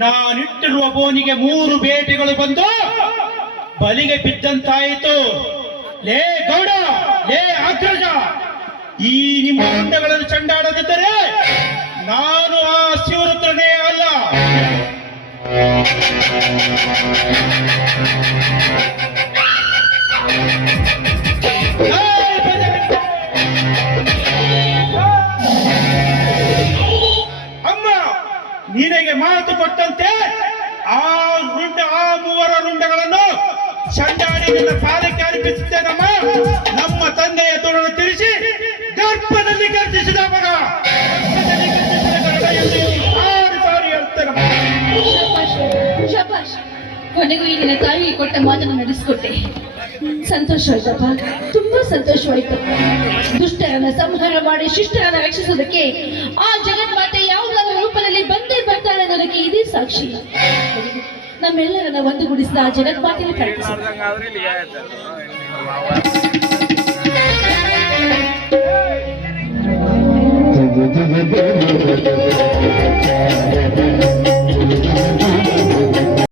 ನಾನಿಟ್ಟಿರುವ ಬೋನಿಗೆ 3 ಬೇಟೆಗಳು ಬಂದು ಬಲಿಗೆ ಬಿದ್ದಂತಾಯಿತು. ಲೇ ಗೌಡ, ಲೇ ಅಗ್ರಜ, ಈ ನಿಮ್ಮ ಗುಂಡಗಳನ್ನು ಚಂಡಾಡದಿದ್ದರೆ ನಾನು ಆ ಶಿವರುದ್ರನೇ ಅಲ್ಲ. ಅಮ್ಮ, ನಿನಗೆ ಮಾತು ಕೊಟ್ಟಂತೆ ಆ ಮೂವರ ರುಂಡಗಳನ್ನು ಚಂಡಾಡಿ ನಿನ್ನ ಪಾದಕ್ಕೆ ಅರ್ಪಿಸುತ್ತೇನಮ್ಮ. ನಮ್ಮ ತಂದೆಯ ತೋಳನ್ನು ತಿರುಗಿಸಿ ಗರ್ಭದಲ್ಲಿ ಗರ್ಜಿಸಿದ ಮಗ, ಸಾರಿ ಹೇಳ್ತೇನಮ್ಮ. ಶಬಾಷ್, ಕೊನೆಗೂ ಈ ನಿನ್ನ ತಾಯಿ ಕೊಟ್ಟ ಮಾತನ್ನು ನಡೆಸಿಕೊಟ್ಟೆ. ಸಂತೋಷವಾಯ್ತಪ್ಪ, ತುಂಬಾ ಸಂತೋಷವಾಯ್ತು. ದುಷ್ಟರನ್ನ ಸಂಹಾರ ಮಾಡಿ ಶಿಷ್ಟರನ್ನ ರಕ್ಷಿಸೋದಕ್ಕೆ ಆ ಜಗನ್ಮಾತೆ ಯಾವುದಾದ್ರೂ ರೂಪದಲ್ಲಿ ಬಂದೇ ಬರ್ತಾಳೆ ಅನ್ನೋದಕ್ಕೆ ಇದೇ ಸಾಕ್ಷಿ. ನಮ್ಮೆಲ್ಲರನ್ನ ಒಂದುಗೂಡಿಸಿದ ಆ ಜಗನ್ಮಾತೆಯನ್ನು ಪ್ರಾರ್ಥಿಸಿ.